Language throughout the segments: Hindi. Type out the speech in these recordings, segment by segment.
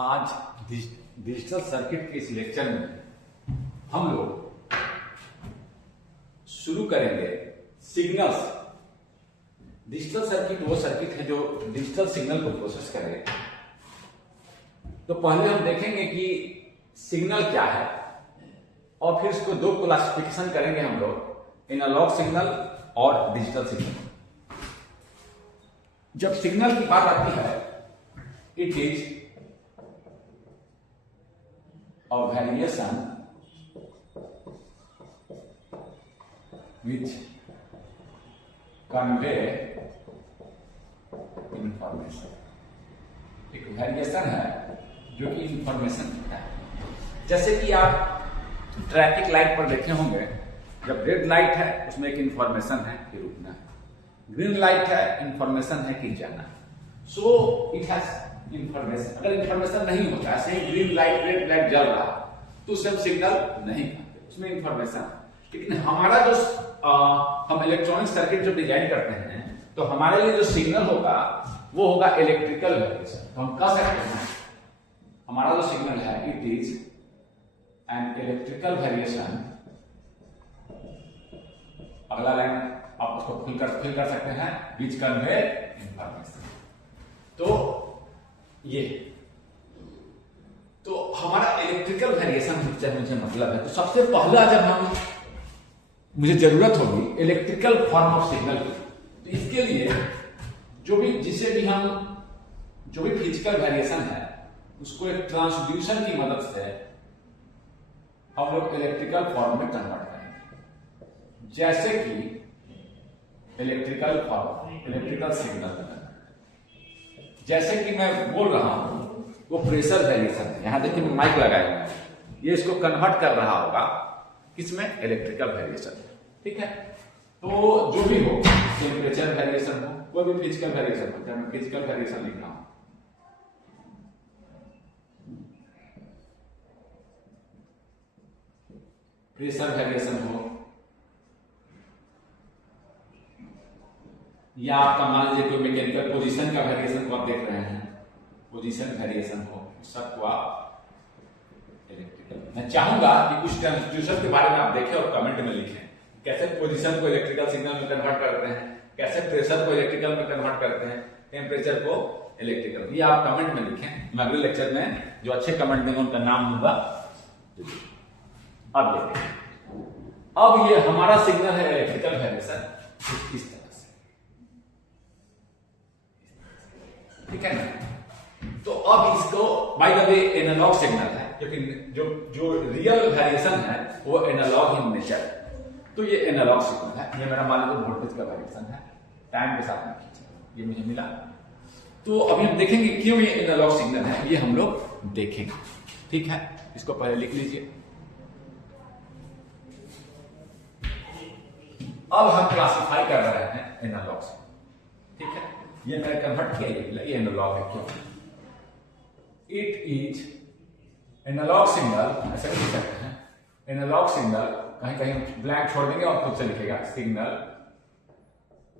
आज डिजिटल सर्किट के इस लेक्चर में हम लोग शुरू करेंगे सिग्नल्स। डिजिटल सर्किट वो सर्किट है जो डिजिटल सिग्नल को प्रोसेस करे। तो पहले हम देखेंगे कि सिग्नल क्या है और फिर इसको दो क्लासिफिकेशन करेंगे हम लोग, एनालॉग सिग्नल और डिजिटल सिग्नल। जब सिग्नल की बात आती है, it is a variation which convey information। एक वेरिएशन है जो कि इंफॉर्मेशन देता है। जैसे कि आप ट्रैफिक लाइट पर देखे होंगे, जब रेड लाइट है उसमें एक इंफॉर्मेशन है कि रुकना है, ग्रीन लाइट है इंफॉर्मेशन है कि जाना है। So it has information. अगर इंफॉर्मेशन नहीं होता, ऐसे ही ग्रीन लाइट रेड लाइट जल रहा तो उससे हम सिग्नल नहीं पाते, उसमें इंफॉर्मेशन। लेकिन हमारा जो हम इलेक्ट्रॉनिक सर्किट जो डिजाइन करते हैं तो हमारे लिए जो सिग्नल होगा वो होगा इलेक्ट्रिकल वेरिएशन। तो हम कह सकते हैं हमारा जो सिग्नल है it is an electrical variation. अगला लाइन आप उसको फिल कर सकते हैं, विच कन्वे इंफॉर्मेशन। तो ये तो हमारा इलेक्ट्रिकल वेरिएशन से मुझे मतलब है। तो सबसे पहला जब मुझे जरूरत होगी इलेक्ट्रिकल फॉर्म ऑफ सिग्नल की, तो इसके लिए जो भी फिजिकल वेरिएशन है उसको एक ट्रांसड्यूसर की मदद से हम लोग इलेक्ट्रिकल फॉर्म में कन्वर्ट करेंगे। जैसे कि इलेक्ट्रिकल सिग्नल, जैसे कि मैं बोल रहा हूं वो प्रेशर वेरिएशन है। यहां देखिए मैं माइक लगाया हुआ है, ये इसको कन्वर्ट कर रहा होगा किसमें, इलेक्ट्रिकल वेरिएशन। ठीक है, तो जो भी हो, टेम्परेचर वेरिएशन हो, कोई भी फिजिकल वेरिएशन हो, मैं फिजिकल वेरिएशन लिख रहा हूं, प्रेशर वेरिएशन हो, या आपका मान लीजिए कोई मैकेनिकल पोजीशन का वेरिएशन को आप देख रहे हैं, पोजीशन वेरिएशन हो, सबको आप इलेक्ट्रिकल। मैं चाहूंगा कि कुछ ट्रांसड्यूसर के बारे में आप देखें और कमेंट में लिखें, कैसे पोजीशन को इलेक्ट्रिकल सिग्नल में कन्वर्ट करते हैं, कैसे प्रेशर को इलेक्ट्रिकल में कन्वर्ट करते हैं, टेम्परेचर को इलेक्ट्रिकल। ये आप कमेंट में लिखें, मैं अगले लेक्चर में जो अच्छे कमेंट देंगे उनका नाम दूंगा। अब ये देखें, अब ये हमारा सिग्नल है इलेक्ट्रिकल वेरिएशन इस तरह से, ठीक है ना। तो अब इसको by the way analog signal है, क्योंकि जो रियल वेरिएशन है वो एनालॉग इन नेचर है। तो ये एनालॉग सिग्नल है। ये मेरा मान लो वोल्टेज का वेरिएशन है, टाइम के साथ में खींचा, ये मुझे मिला। तो अभी हम देखेंगे क्यों ये एनालॉग सिग्नल है, ये हम लोग देखेंगे। ठीक है, इसको पहले लिख लीजिए। अब हम क्लासिफाई कर रहे हैं एनालॉग से। ठीक है, ये मैंने कन्वर्ट किया, ये एनालॉग है। क्यों? इट इज एनालॉग सिग्नल, ऐसा लिख सकते हैं। एनालॉग सिग्नल, कहीं कहीं ब्लैंक छोड़ देंगे और खुद से लिखेगा, signal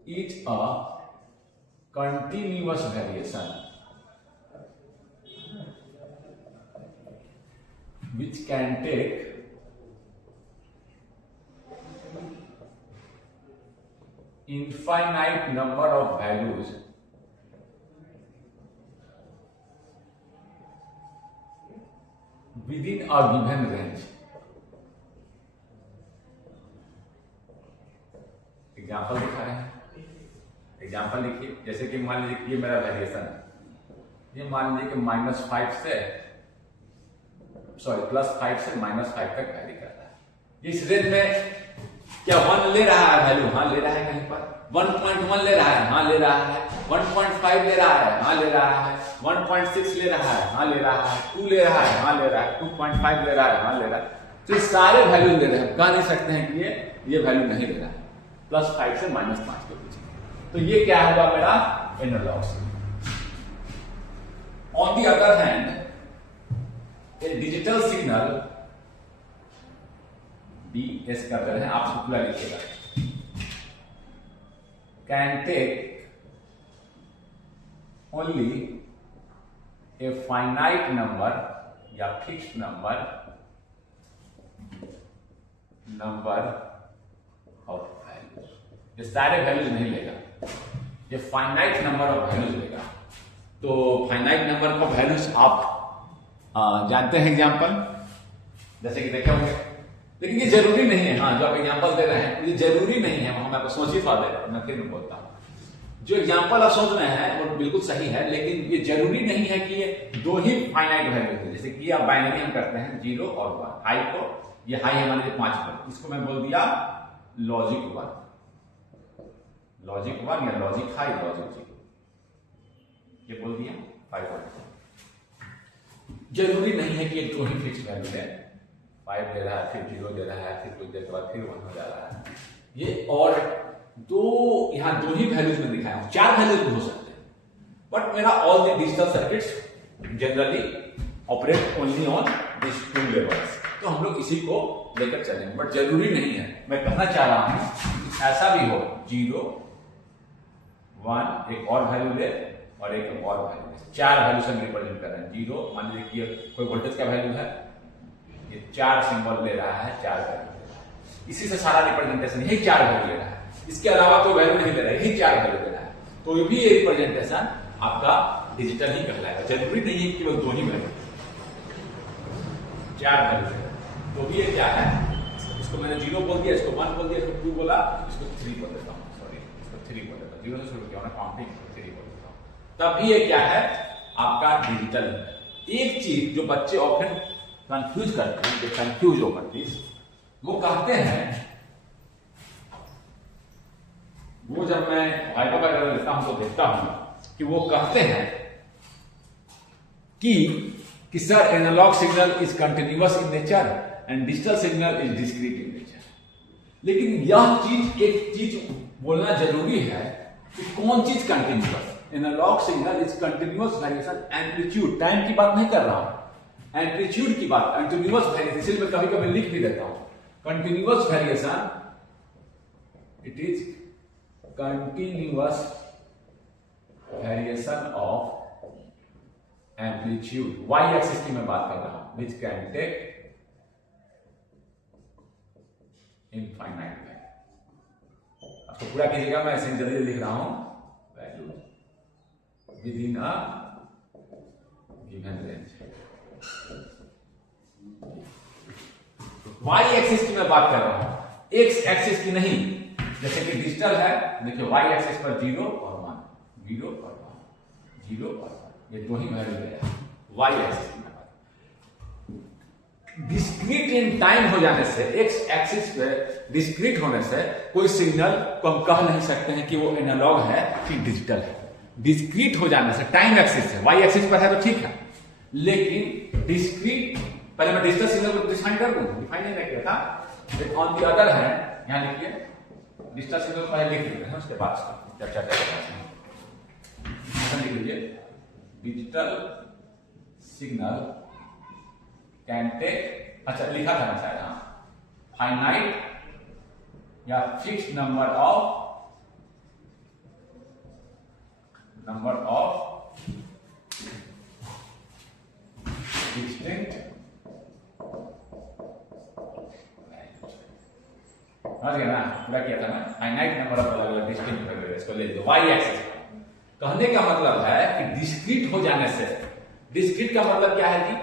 is a continuous variation which can take infinite number of values within a given range। Example दिखा रहे हैं, एग्जाम्पल लिखिए। जैसे कि मान लीजिए ये मेरा वेरिएशन है, ये मान लीजिए कि -5 से +5 से -5 तक वैरी करता है। इस रेंज में क्या 1 ले रहा है वैल्यू? हाँ ले रहा है। कहीं पर 1.1 ले रहा है, हाँ ले रहा है। 1.5 ले रहा है, हाँ ले रहा है। 1.6 ले रहा है, हाँ ले रहा है। 2 ले रहा है, हाँ ले रहा है। 2.5 ले रहा है, हाँ ले रहा है। तो ये सारे वैल्यू ले रहे हैं, कह नहीं सकते हैं कि ये वैल्यू नहीं ले रहा है, +5 से -5 के बीच। तो ये क्या होगा मेरा analog signal. On the other hand a digital signal, DS करते हैं, आप इसको पूरा लिखिएगा, can take only a finite number या फिक्स्ड नंबर ऑफ वैल्यूज। ये सारे वैल्यूज नहीं लेगा, ये फाइनाइट नंबर ऑफ वैल्यूज लेगा। तो फाइनाइट नंबर का वैल्यूज आप जानते हैं एग्जाम्पल, जैसे कि देखे होंगे, लेकिन ये जरूरी नहीं है। हाँ, जो आप एग्जाम्पल दे रहे हैं ये जरूरी नहीं है, हम आपको सोच ही पा दे रहे हैं। मैं फिर बोलता हूँ, जो एग्जाम्पल आप सोच रहे हैं वो बिल्कुल सही है, लेकिन ये जरूरी नहीं है कि ये दो ही फाइनाइट वैल्यू है। जैसे कि आप बाइनरी हम करते हैं 0 और 1, हाई को, ये हाई हमारे लिए 5 पर, इसको मैं बोल दिया लॉजिक 1 या लॉजिक हाई, लॉजिक 0, ये बोल दिया 5। जरूरी नहीं है कि एक दो ही फिक्स वैल्यू है, 5 दे रहा है, फिर 0 दे रहा है, फिर कुछ देर के बाद फिर 1 हो जा रहा है। ये और दो, यहां दो ही वैल्यूज में दिखाया हूं, 4 वैल्यूज भी हो सकते हैं, बट मेरा all the digital circuits generally operate only on this 2 levels. तो हम लोग इसी को लेकर चलेंगे, बट जरूरी नहीं है। मैं कहना चाह रहा हूं ऐसा भी हो 0 1 एक और वैल्यू ले और एक और वैल्यू ले, 4 वैल्यू से रिप्रेजेंट कर रहे हैं। 0 मान लीजिए कोई वोल्टेज का वैल्यू है, ये 4 सिंबल ले रहा है, 4 वैल्यू ले रहा है, इसी से सारा रिप्रेजेंटेशन यही 4 वैल्यू ले रहा है, इसके अलावा कोई वैल्यू नहीं ले रहा है, यही 4 वैल्यू ले रहा है। तो ये भी रिप्रेजेंटेशन आपका डिजिटल ही कहलाएगा। जरूरी नहीं है कि वो दो ही वैल्यू, 4 वैल्यू ले, तो भी ये क्या है, इसको मैंने 0 बोल दिया, इसको 1 बोल दिया, इसको 2 बोला, इसको 3 बोल देता हूँ, सॉरी इसको 3 बोल देता हूँ, 0 से शुरू किया ना काउंटिंग, 3 बोल देता हूँ। तब भी ये क्या है आपका डिजिटल है। एक चीज जो बच्चे ऑफन कंफ्यूज करते हैं, कंफ्यूज होकर प्लीज, वो कहते हैं, वो जब मैं हाइपो वगैरह लेता हूं तो देखता हूं कि वो कहते हैं कि sir analog signal is continuous in nature and digital signal is discrete in nature. लेकिन यह चीज, एक चीज बोलना जरूरी है कि कौन चीज continuous. Analog signal is continuous variation amplitude, time की बात नहीं कर रहा हूं, एम्पलीट्यूड की बात, कंटिन्यूअस वेरिएशन। इसलिए मैं कभी कभी लिख भी देता हूं continuous variation, it is continuous variation of amplitude, Y axis की मैं बात कर रहा हूं, which can take infinite value. अब तो पूरा कीजिएगा, मैं ऐसे जल्दी लिख रहा हूं, value within a given range। y axis की मैं बात कर रहा हूं, x एक्सिस की नहीं। जैसे कि डिजिटल है, देखिए y एक्सिस पर 0 और 1, 0 और 1, 0 और 1, ये दो ही वैल्यू ले रहा है y एक्सिस की बात। डिस्क्रीट इन टाइम हो जाने से, x एक्सिस पे डिस्क्रीट होने से कोई सिग्नल को हम कह नहीं सकते हैं कि वो एनालॉग है कि डिजिटल है। डिस्क्रीट हो जाने से, टाइम एक्सिस है, वाई एक्सिस पर है तो ठीक है, लेकिन डिस्क्रीट, पहले मैं डिजिटल सिग्नल को डिफाइन कर दूं, डिफाइन नहीं किया था, ऑन दी अदर है, यहां लिखिए डिजिटल सिग्नल पहले लिख लेते हैं, उसके बाद चर्चा करेंगे। लिख लीजिए डिजिटल सिग्नल कैन टेक, अच्छा लिखा था मैं शायद, फाइनाइट या फिक्स्ड नंबर ऑफ distinct समझ गया ना, पूरा किया था ना, फाइनाइट नंबर ऑफ अलग अलग डिस्टिंक्ट वैल्यू, इसको ले लो वाई एक्सिस। कहने का मतलब है कि डिस्क्रीट हो जाने से, डिस्क्रीट का मतलब क्या है कि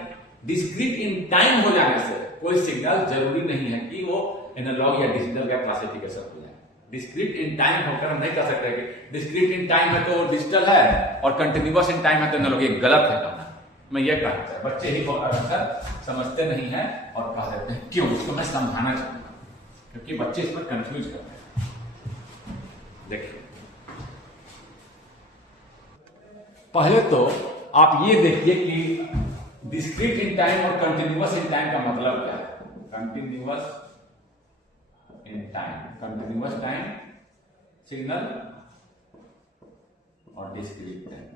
डिस्क्रीट इन टाइम हो जाने से कोई सिग्नल जरूरी नहीं है कि वो एनालॉग या डिजिटल का क्लासिफिकेशन हो जाए। डिस्क्रीट इन टाइम होकर हम नहीं कह सकते कि डिस्क्रीट इन टाइम है तो डिजिटल है और कंटिन्यूअस इन टाइम है तो एनालॉग, ये गलत है कहना। मैं ये कहना चाहता, बच्चे ही अक्सर समझते नहीं है और कह देते हैं, क्यों, इसको मैं समझाना चाहूंगा क्योंकि बच्चे इस पर कंफ्यूज करते हैं। देखिए पहले तो आप ये देखिए कि डिस्क्रीट इन टाइम और कंटिन्यूअस इन टाइम का मतलब क्या है। Continuous in time, continuous time signal और डिस्क्रीट टाइम।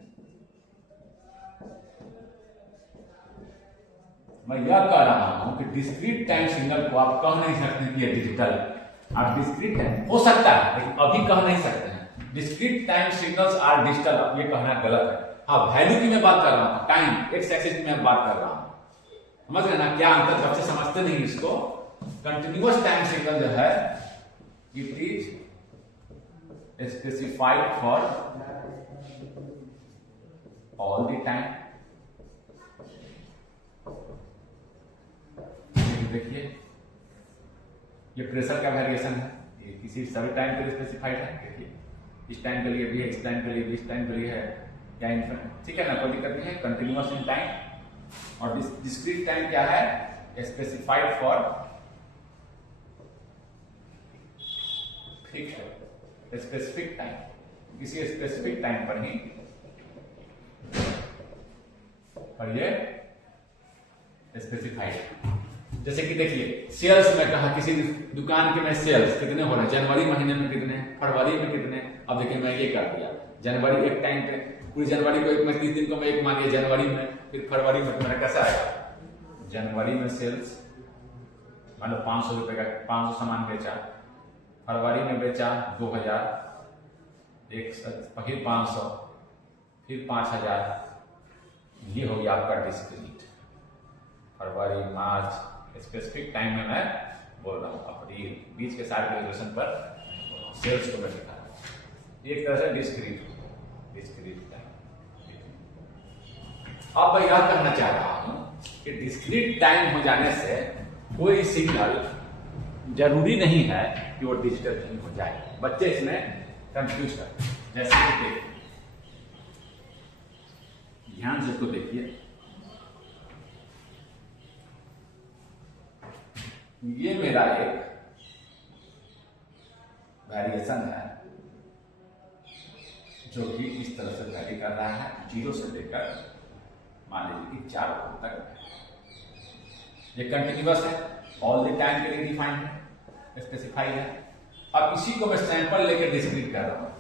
मैं यह कह रहा हूं कि डिस्क्रीट टाइम सिग्नल को आप कह नहीं सकते कि ये डिजिटल, आप डिस्क्रीट टाइम हो सकता है लेकिन अभी कह नहीं सकते हैं discrete time signals are digital, ये कहना गलत है। हाँ वैल्यू की मैं बात कर रहा हूं, टाइम एक्स एक्सिस की मैं बात कर रहा हूं। समझ गए ना क्या अंतर, बच्चे समझते नहीं इसको। कंटिन्यूअस टाइम सिग्नल जो है it is specified for all the time. देखिए ये प्रेशर का वेरिएशन है, ये किसी सभी टाइम के लिए स्पेसिफाइड है। देखिए इस टाइम के लिए भी है, इस टाइम के लिए भी, इस टाइम के लिए है, क्या ठीक है ना, कोई दिक्कत नहीं है। कंटिन्यूअस इन टाइम और डिस्क्रीट टाइम क्या है, specified for fixed specific time, किसी स्पेसिफिक टाइम पर ही। और ये स्पेसिफाइड, जैसे कि देखिए सेल्स में कहा किसी दुकान के में सेल्स कितने हो रहे हैं, जनवरी महीने में कितने, फरवरी में कितने। अब देखिए मैं ये कर दिया, जनवरी एक टाइम पे पूरी जनवरी को एक में 30 दिन को मैं एक मान लिया जनवरी में, फिर फरवरी में मेरा कैसा आएगा, जनवरी में सेल्स मान लो 500 रुपए का 500 सामान बेचा, फरवरी में बेचा 2000, फिर 500, फिर 5000, ये हो गया आपका डिस्क्रीट। फरवरी मार्च स्पेसिफिक टाइम में मैं बोल रहा हूँ, अप्रैल बीच के सारे कैलकुलेशन पर सेल्स को मैं दिखा रहा हूँ। एक तरह से डिस्क्रीट टाइम। अब मैं यह कहना चाह रहा हूं कि डिस्क्रीट टाइम हो जाने से कोई सिग्नल जरूरी नहीं है कि वो डिजिटल नहीं हो जाए। बच्चे इसमें कंफ्यूज करते हैं। जैसे कि देखिए ध्यान से तो देखिए, ये मेरा एक वेरिएशन है जो कि इस तरह से वैरी कर रहा है, 0 से लेकर मान लीजिए कि 4 वोल्ट तक। ये कंटिन्यूअस है, ऑल द टाइम के लिए डिफाइंड है, स्पेसिफाइड है। अब इसी को मैं सैंपल लेकर डिस्क्रीट कर रहा हूं।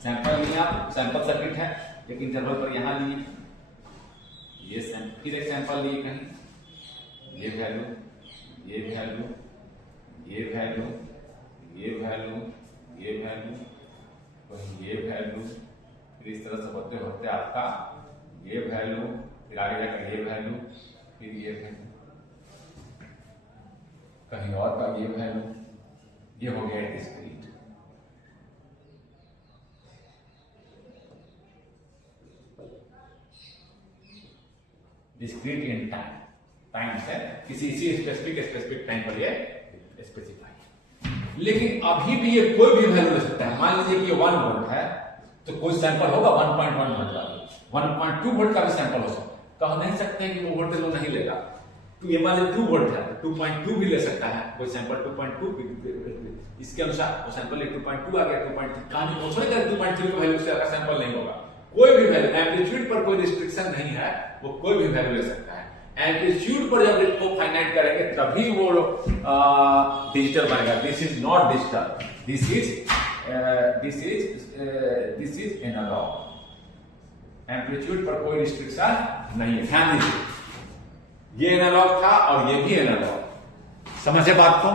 सैंपल लिया, सैंपल सर्किट है, एक इंटरवल पर यहां लिए, ये फिर एक सैंपल लिए कहीं, ये वैल्यू, ये वैल्यू, ये वैल्यू, ये वैल्यू, ये वैल्यू, ये वैल्यू, फिर इस तरह से होते होते आपका ये वैल्यू, फिर आगे जाकर ये वैल्यू, फिर ये वैल्यू, कहीं और का ये वैल्यू, ये हो गया discrete. Discrete in time, time से किसी स्पेसिफिक टाइम पर ये स्पेसिफाई। लेकिन अभी भी ये कोई भी वैल्यू ले सकता है। मान लीजिए कि ये 1 वोल्ट है तो कोई सैंपल होगा 1.1 वोल्ट का, 1.2 वोल्ट का भी सैंपल हो सकता है। कह नहीं सकते हैं कि वो वोल्टेज वो नहीं लेगा। तो ये मान लीजिए 2 वोल्ट है, 2.2 भी ले सकता है कोई सैंपल, 2.2 इसके अनुसार वो सैंपल 2.2 आ गया, 2.3 कहानी वो थोड़ी कर 2.3 का वैल्यू से आपका सैंपल नहीं होगा। कोई भी वैल्यू, एम्पलीट्यूड पर कोई रिस्ट्रिक्शन नहीं है, वो कोई भी वैल्यू ले सकता है। एम्पलीट्यूड पर जब इसको फाइनाइट करेंगे तभी वो डिजिटल बनेगा। This is not digital, this is analog. Amplitude पर कोई रिस्ट्रिक्शन नहीं है, ध्यान दीजिए। ये एनालॉग था और ये भी एनालॉग, समझे बात को?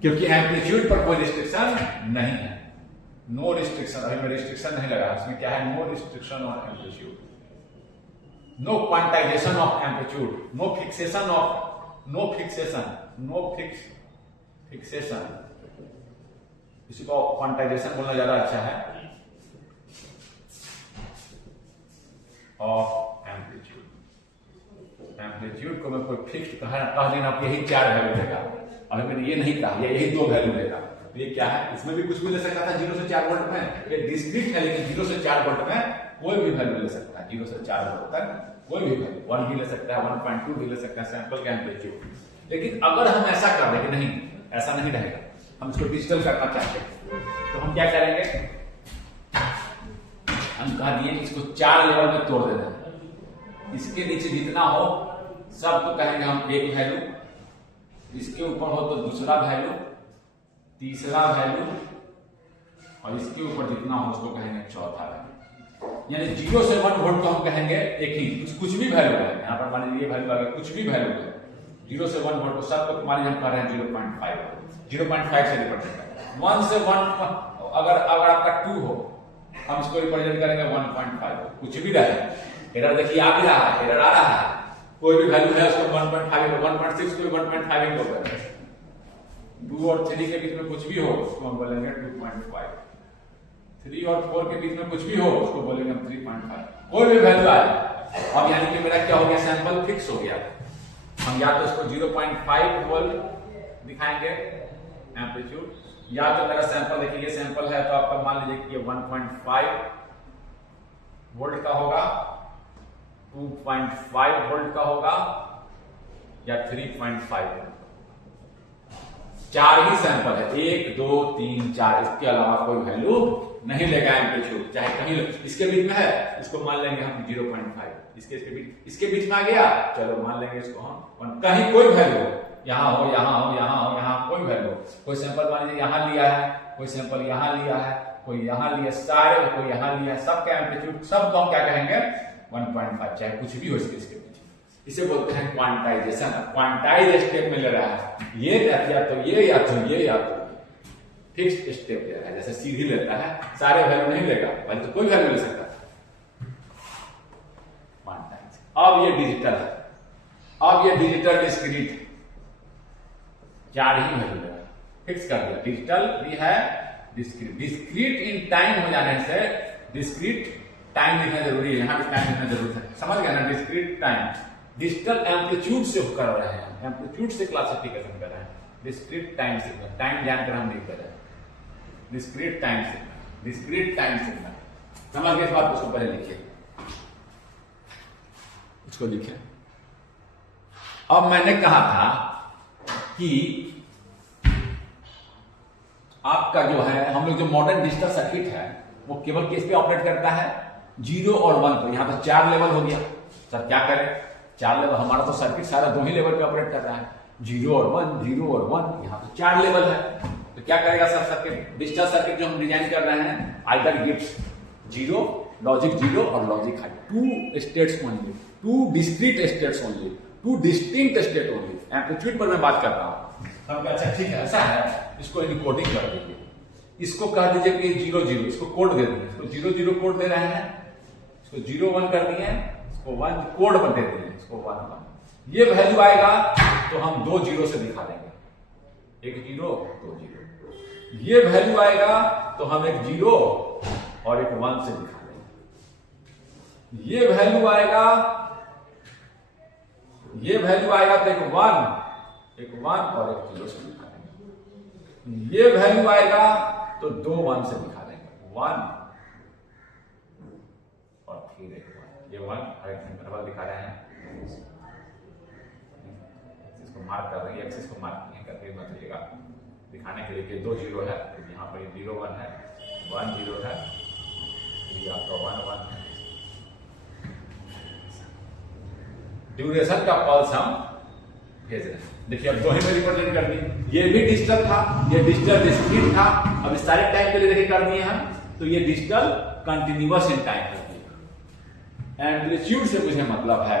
क्योंकि एम्पलीट्यूड पर कोई रिस्ट्रिक्शन नहीं है, नो रिस्ट्रिक्शन। अभी मैं रिस्ट्रिक्शन नहीं लगा, इसमें क्या है, no restriction on amplitude, no quantization of amplitude, no fixation, इसी को क्वांटाइजेशन बोलना ज्यादा अच्छा है, ऑफ एम्पलीट्यूड। एम्पलीट्यूड को मैं कोई फिक्स कह देना आप यही 4 वैल्यू देगा, अभी मैंने ये नहीं कहा यही 2 वैल्यू देगा। तो ये क्या है, इसमें भी कुछ भी ले सकता था 0 से 4 वोल्ट में, ये डिस्क्रीट है लेकिन 0 से 4 वोल्ट में कोई भी वैल्यू ले सकता है। 0 से 4 वोल्ट तक कोई भी वैल्यू, 1 भी ले सकता है, 1.2 भी ले सकता है, सैंपल का एम्पलीट्यूड। लेकिन अगर हम ऐसा कर दें कि नहीं, ऐसा नहीं रहेगा, हम इसको डिजिटल करना चाहते हैं, तो हम क्या करेंगे, हम कह दिए इसको 4 लेवल में तोड़ देते हैं। इसके नीचे जितना हो सबको कहेंगे हम एक वैल्यू, इसके ऊपर हो तो दूसरा वैल्यू, तीसरा वैल्यू, और इसके ऊपर जितना हो उसको कहेंगे चौथा वैल्यू। यानी 0 से 1 वोल्ट को हम कहेंगे एक ही, कुछ भी वैल्यू है, यहाँ पर मान लीजिए वैल्यू आ गया, कुछ भी वैल्यू है 0 से 1 वोल्ट को सबको मान लीजिए हम कह रहे हैं 0.5 से रिप्रेजेंट करें। 1 से 1 अगर आपका 2 हो हम इसको रिप्रेजेंट करेंगे 1.5, कुछ भी रहे, एरर देखिए आ भी रहा है, एरर आ रहा है, कोई भी वैल्यू है उसको 1.5 1.6 को 1.5 इनको करें, 2 और 3 के बीच में कुछ भी हो उसको हम बोलेंगे 2.5, 3 और 4 के बीच में कुछ भी हो उसको बोलेंगे हम 3.5, कोई भी वैल्यू आए। अब यानी कि मेरा क्या हो गया, सैंपल फिक्स हो गया, हम या तो इसको 0.5 वोल्ट दिखाएंगे एम्पलीट्यूड, या तो मेरा सैंपल देखिए ये सैंपल है तो आपका मान लीजिए कि ये 1.5 वोल्ट का होगा, 2.5 वोल्ट का होगा या 3.5 वोल्ट। 4 ही सैंपल है, 1 2 3 4, इसके अलावा कोई वैल्यू नहीं लेगा एम्पलीट्यूड, चाहे कहीं इसके बीच में है इसको मान लेंगे हम 0.5, इसके बीच में आ गया चलो मान लेंगे इसको हम, कहीं कोई वैल्यू हो, यहाँ हो यहाँ हो यहाँ हो यहाँ कोई वैल्यू हो, कोई सैंपल मान लीजिए यहाँ लिया है, कोई सैंपल यहाँ लिया है, कोई यहाँ लिया, सारे कोई यहाँ लिया है, सबका एम्पलीट्यूड सबको हम क्या कहेंगे 1.5, चाहे कुछ भी हो इसके बीच। इसे बोलते हैं क्वांटाइजेशन, क्वांटाइज स्टेप में ले रहा है, ये या तो ये या तो ये या तो फिक्स स्टेप ले रहा है, जैसे सीधी लेता है सारे वैल्यू नहीं लेगा, पहले तो कोई वैल्यू ले सकता है। अब ये डिजिटल है, अब ये डिजिटल डिस्क्रीट 4 ही वैल्यू लेगा, फिक्स कर दिया, डिजिटल भी है डिस्क्रीट, डिस्क्रीट इन टाइम हो जाने से डिस्क्रीट टाइम लिखना जरूरी है, यहाँ भी टाइम लिखना जरूरी है, समझ गया ना, डिस्क्रीट टाइम, डिजिटल एम्पलीट्यूड से कर रहे हैं, एम्पलीट्यूड से क्लासिफिकेशन कर रहे हैं, डिस्क्रीट टाइम सिग्नल, टाइम जानकर हम लिख रहे हैं discrete time signal, discrete time signal, समझ गए इस बात को, उसको पहले लिखिए, उसको लिखिए। अब मैंने कहा था कि आपका जो है हम लोग जो मॉडर्न डिजिटल सर्किट है वो केवल किस पे ऑपरेट करता है, 0 और 1 पर, यहां पर 4 लेवल हो गया, सर क्या करें 4 लेवल, हमारा तो सर्किट सारा 2 ही लेवल पे ऑपरेट कर रहा है, 0 और 1 0 और 1, यहां तो 4 लेवल है, तो क्या करेगा सर सर्किट, डिजिटल सर्किट जो हम डिजाइन कर रहे हैं आइदर गिव्स 0, लॉजिक 0 और logic high, 2 states only, 2 discrete states only, 2 distinct state only, amplitude पर मैं बात कर रहा हूं। हम अच्छा ठीक है ऐसा है, इसको इनकोडिंग कर दीजिए, इसको कह दीजिए कि 0 0, इसको कोड दे दीजिए, इसको 0 0 कोड दे रहे हैं, इसको 0 1 कर दिए, इसको 1 कोड पर दे दिए, इसको 1 1, ये वैल्यू आएगा तो हम 2 0 से दिखा देंगे, एक 0 2 0, ये वैल्यू आएगा तो हम एक 0 और एक 1 से दिखा देंगे, ये वैल्यू आएगा तो एक 1 और एक 0 से दिखा देंगे, ये वैल्यू आएगा तो 2 1 से दिखा देंगे, 1 और फिर एक 1, ये 1 और एक इंटरवल दिखा रहे हैं, इसको मार्क कर रहे हैं, एक्सिस को मार्क नहीं करके मत चलिएगा, दिखाने के लिए कि 2 0 है, तो यहाँ पर 0 1 है, 1 0 है, ये आपका 1 1 है, ड्यूरेशन का पल्स हम भेज रहे हैं, देखिए अब 2 ही में रिप्रेजेंट कर दिए, ये भी डिजिटल था, ये डिजिटल डिस्क्रीट था, अब इस सारे टाइम के लिए देखिए कर दिए हम, तो ये डिजिटल कंटिन्यूअस इन टाइम कर दिया, एम्पलीट्यूड से मुझे मतलब है,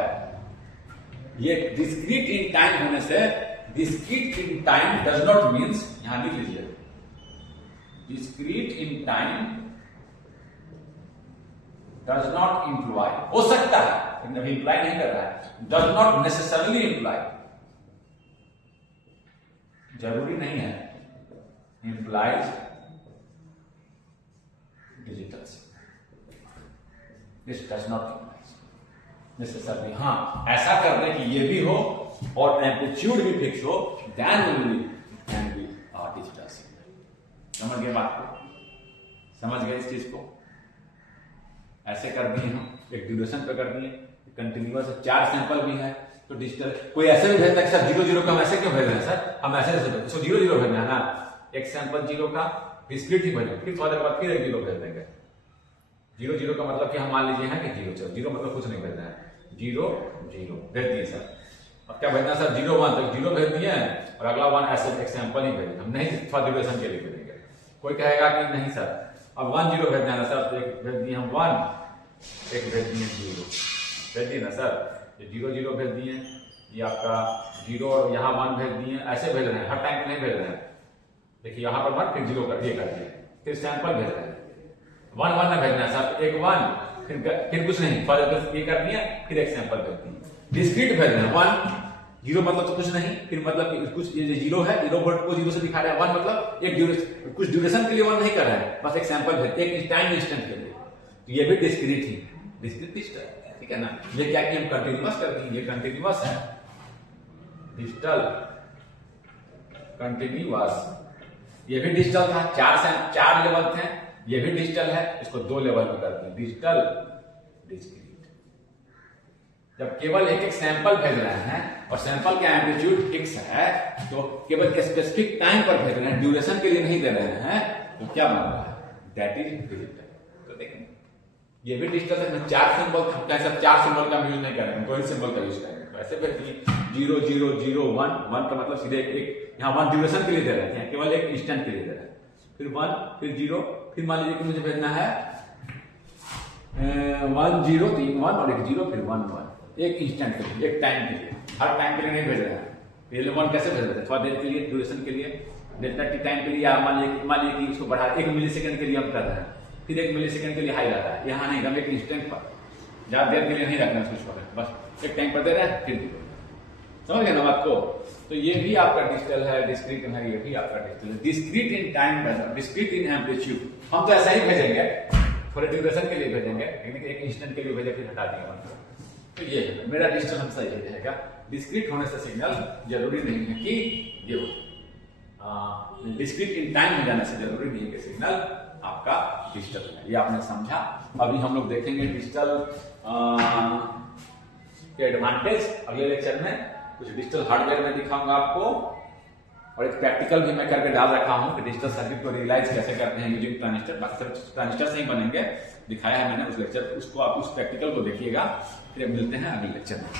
ये डिस्क्रीट इन टाइम होने से, discrete in time does not means, यहां लिख लीजिए, discrete in time does not imply, हो सकता है लेकिन इंप्लॉय नहीं कर रहा है, डज नॉट नेसेसरली इंप्लॉय, जरूरी नहीं है, implies digital, this does not necessarily, हाँ ऐसा कर दे कि ये भी हो और एम्पलीट्यूड भी फिक्स हो, then only it can be digital signal. समझ गए बात को, समझ गए इस चीज को, ऐसे कर दिए हम, एक ड्यूरेशन पे कर दिए, कंटिन्यूअस 4 सैंपल भी है, तो डिजिटल कोई ऐसे भी भेजता है सर 0 0 का हम ऐसे क्यों भेज रहे हैं सर, हम ऐसे 0 0 भेजना है ना, एक सैंपल 0 का डिस्क्रीट ही भेजेंगे, फिर थोड़ी देर बाद फिर एक 0 भेज देंगे, 0 0 का मतलब कि हम मान लीजिए है कि 0 0 मतलब कुछ नहीं भेजना है, 0 0 भेज दिए सर, अब क्या भेजना सर 0 1 तक 0 भेज दिए और अगला 1 ऐसे एक सैंपल ही भेजेंगे, हम नहीं थोड़ा ड्यूरेशन के लिए भेजेंगे, कोई कहेगा कि नहीं सर अब 1 0 भेजना है सर, तो एक भेज दिए हम 1, एक भेज दिए 0, भेज दिए ना सर, ये 0 0 भेज दिए, ये आपका 0 और यहाँ 1 भेज दिए, ऐसे भेज रहे हैं, हर टाइम पे नहीं भेज रहे हैं, देखिए यहाँ पर 1 फिर 0 कर दिए, फिर सैंपल भेज रहे हैं, 1 1 ना भेजना सब, एक 1 फिर कुछ नहीं, फॉर ये कर दिया, फिर एक सैंपल भेज दिया। डिस्क्रीट भेजना 1 0 मतलब तो कुछ नहीं, फिर मतलब कि कुछ ये जो 0 है, 0 वोल्ट को 0 से दिखा रहा है, 1 मतलब एक ड्यूरेशन, कुछ ड्यूरेशन के लिए 1 नहीं कर रहा है, बस एक सैंपल भेज, एक टाइम इंस्टेंट के लिए। तो ये भी डिस्क्रीट ही, डिस्क्रीट डिजिटल, ठीक है ना। ये क्या कि हम कंटिन्यूअस कर देंगे, ये कंटिन्यूअस है, डिजिटल कंटिन्यूअस, ये भी डिजिटल था, 4 लेवल थे, ये भी डिजिटल है, इसको 2 लेवल में करते हैं, डिजिटल डिस्क्रीट। जब केवल एक सैंपल भेज रहे हैं और सैंपल का एम्पलीट्यूड फिक्स है, तो केवल स्पेसिफिक टाइम पर भेज रहे हैं, ड्यूरेशन के लिए नहीं दे रहे हैं, तो क्या मान रहा है, दैट इज डिजिटल। तो देखें ये भी डिजिटल है, 4 सिंबल, कैसे 4 सिंबल का यूज नहीं करेंगे, 2 ही सिंबल का यूज करेंगे। तो ऐसे भेजिए 0 0 0 1 1 का मतलब सीधे एक, यहाँ 1 ड्यूरेशन के लिए दे रहे हैं, केवल एक इंस्टेंट के लिए दे रहे हैं, फिर 1 फिर 0, फिर मान लीजिए कि मुझे भेजना है 1 0 3 1 और एक 0 फिर 1 1, एक इंस्टेंट के लिए, एक टाइम के लिए, हर टाइम के लिए नहीं भेज रहे हैं। पहले 1 कैसे भेज रहे थे, थोड़ा देर के लिए, ड्यूरेशन के लिए, डेल्टा टी टाइम के लिए, या मान लीजिए कि इसको बढ़ा 1 मिलीसेकंड के लिए हम कर रहे हैं, फिर 1 मिलीसेकंड के लिए हाई रहता है, यहाँ नहीं, हम एक इंस्टेंट पर ज्यादा देर के लिए नहीं रखना है, उसको बस एक टाइम पर दे रहे हैं, फिर समझ गए ना बात को। तो ये भी आपका डिजिटल है, डिस्क्रीट है, ये भी आपका डिजिटल है। Discrete in time, discrete in amplitude, हम तो ऐसा ही भेजेंगे, थोड़े ड्यूरेशन के लिए भेजेंगे, लेकिन एक इंस्टेंट के लिए भेजे फिर हटा देंगे मतलब। तो ये है मेरा डिजिटल, हमेशा यही रहेगा। डिस्क्रीट होने से सिग्नल जरूरी नहीं है कि ये हो, डिस्क्रीट इन टाइम में जाने से जरूरी नहीं है कि सिग्नल आपका डिजिटल है। ये आपने समझा। अभी हम लोग देखेंगे डिजिटल के एडवांटेज अगले लेक्चर में, कुछ डिजिटल हार्डवेयर में दिखाऊंगा आपको, और एक प्रैक्टिकल भी मैं करके डाल रखा हूं कि डिजिटल सर्किट को रियलाइज कैसे करते हैं यूजिंग ट्रांजिस्टर। बाकी सब ट्रांजिस्टर से ही बनेंगे, दिखाया है मैंने उस लेक्चर, उसको आप उस प्रैक्टिकल को देखिएगा। फिर मिलते हैं अगले लेक्चर में।